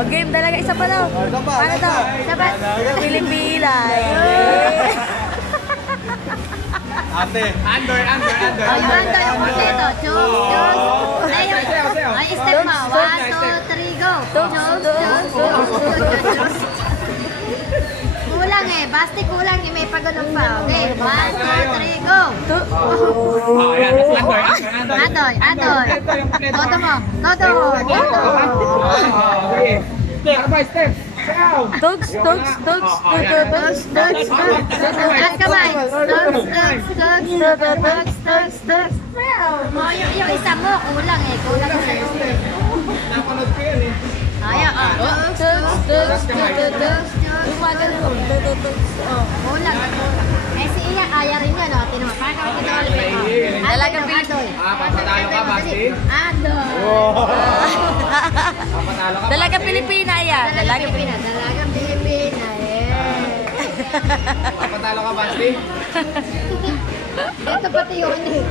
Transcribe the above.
O, game talaga. Isa pa daw. Ano to? Isa pa. Pilipina. Ate. Andor. O, yung Andor, yung kompleto. Choose. Ay, step mo. 1, 2, 3, go. Choose. Kulang eh. Basti kulang. May pagulong pa. Okay. 1, 2, 3, go. Andor. Toto mo. Step by step. Tugs. At kamay. Tugs. Yung isa mo, kulang eh. Kulang sa Napanood ko yan eh. Ayaw. Tugs. Kulang. Eh si Iya, ayaw rin yan. Tinama. Para kami tinawal. Dalagang Pilipina. Papatalo ka, Basti? Dalagang Pilipina yan. Dalagang Pilipina. Papatalo ka, Basti? Ito pati yun.